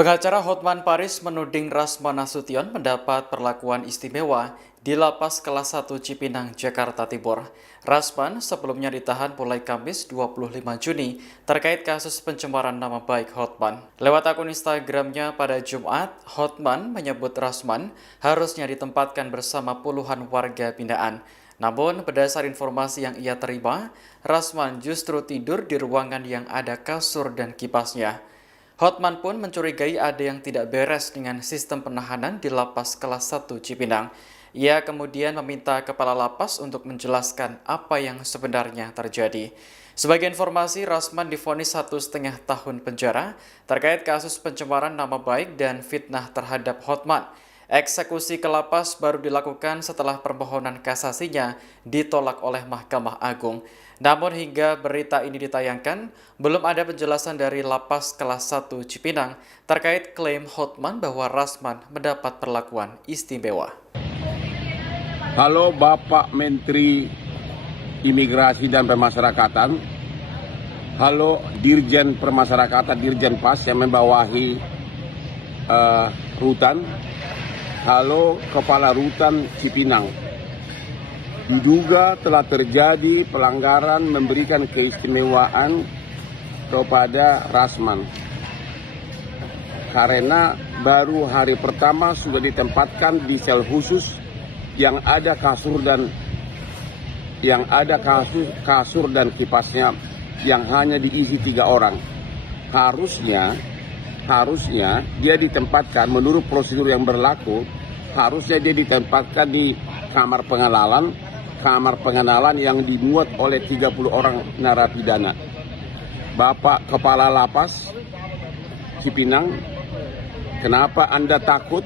Pengacara Hotman Paris menuding Rasman Nasution mendapat perlakuan istimewa di Lapas Kelas 1 Cipinang, Jakarta Timur. Rasman sebelumnya ditahan mulai Kamis 25 Juni terkait kasus pencemaran nama baik Hotman. Lewat akun Instagramnya pada Jumat, Hotman menyebut Rasman harusnya ditempatkan bersama puluhan warga binaan. Namun, berdasar informasi yang ia terima, Rasman justru tidur di ruangan yang ada kasur dan kipasnya. Hotman pun mencurigai ada yang tidak beres dengan sistem penahanan di Lapas Kelas 1 Cipinang. Ia kemudian meminta kepala lapas untuk menjelaskan apa yang sebenarnya terjadi. Sebagai informasi, Rasman divonis 1,5 tahun penjara terkait kasus pencemaran nama baik dan fitnah terhadap Hotman. Eksekusi ke lapas baru dilakukan setelah permohonan kasasinya ditolak oleh Mahkamah Agung. Namun hingga berita ini ditayangkan, belum ada penjelasan dari Lapas Kelas 1 Cipinang terkait klaim Hotman bahwa Rasman mendapat perlakuan istimewa. Halo Bapak Menteri Imigrasi dan Pemasyarakatan. Halo Dirjen Permasyarakatan, Dirjen Pas yang membawahi Rutan. Halo Kepala Rutan Cipinang. Diduga telah terjadi pelanggaran memberikan keistimewaan kepada Rasman. Karena baru hari pertama sudah ditempatkan di sel khusus yang ada kasur dan kipasnya yang hanya diisi 3 orang. Harusnya dia ditempatkan menurut prosedur yang berlaku, harusnya dia ditempatkan di kamar pengenalan yang dimuat oleh 30 orang narapidana. Bapak Kepala Lapas Cipinang, kenapa Anda takut?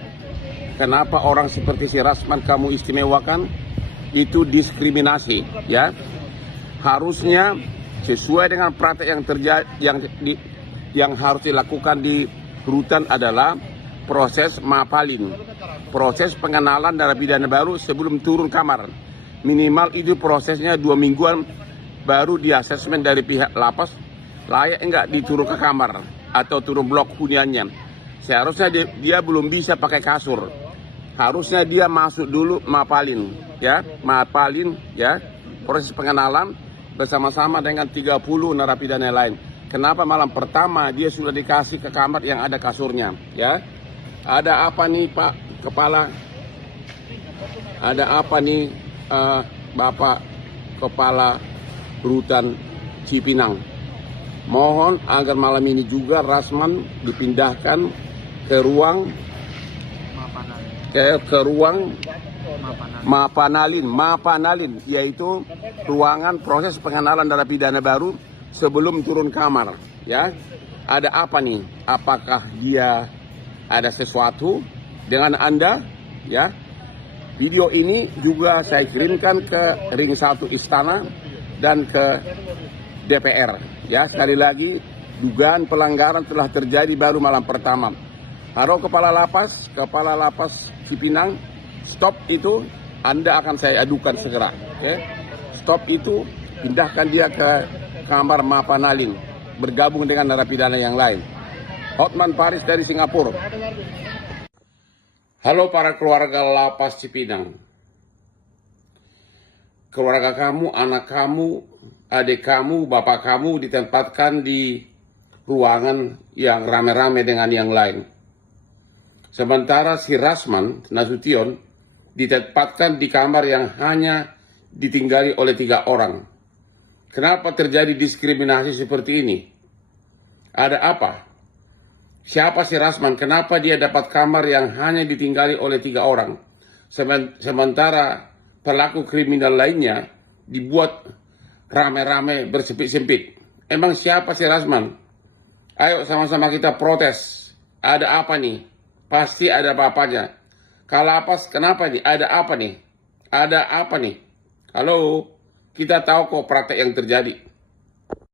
Kenapa orang seperti si Rasman kamu istimewakan? Itu diskriminasi, ya. Harusnya sesuai dengan praktek yang terjadi yang harus dilakukan di rutan adalah proses mapalin, proses pengenalan narapidana baru sebelum turun kamar. Minimal itu prosesnya 2 mingguan baru di asesmen dari pihak lapas layak enggak diturun ke kamar atau turun blok huniannya. Seharusnya dia belum bisa pakai kasur. Harusnya dia masuk dulu mapalin, ya, proses pengenalan bersama-sama dengan 30 narapidana lain. Kenapa malam pertama dia sudah dikasih ke kamar yang ada kasurnya, ya? Ada apa nih Pak Kepala? Ada apa nih Bapak Kepala Rutan Cipinang? Mohon agar malam ini juga Rasman dipindahkan ke ruang Mapanalin, yaitu ruangan proses pengenalan narapidana baru sebelum turun kamar, ya. Ada apa nih? Apakah dia ada sesuatu dengan Anda, ya? Video ini juga saya kirimkan ke Ring 1 Istana dan ke DPR, ya. Sekali lagi, dugaan pelanggaran telah terjadi baru malam pertama. Halo Kepala Lapas Cipinang, stop itu, Anda akan saya adukan segera, oke? Stop itu, pindahkan dia ke kamar Mapanalin, bergabung dengan narapidana yang lain. Hotman Paris dari Singapura. Halo para keluarga Lapas Cipinang. Keluarga kamu, anak kamu, adik kamu, bapak kamu ditempatkan di ruangan yang rame-rame dengan yang lain. Sementara si Rasman Nasution ditempatkan di kamar yang hanya ditinggali oleh 3 orang. Kenapa terjadi diskriminasi seperti ini? Ada apa? Siapa si Rasman? Kenapa dia dapat kamar yang hanya ditinggali oleh 3 orang? Sementara pelaku kriminal lainnya dibuat rame-rame bersempit-sempit. Emang siapa si Rasman? Ayo sama-sama kita protes. Ada apa nih? Pasti ada apa-apanya. Kalapas, kenapa nih? Ada apa nih? Ada apa nih? Halo? Kita tahu kok praktek yang terjadi.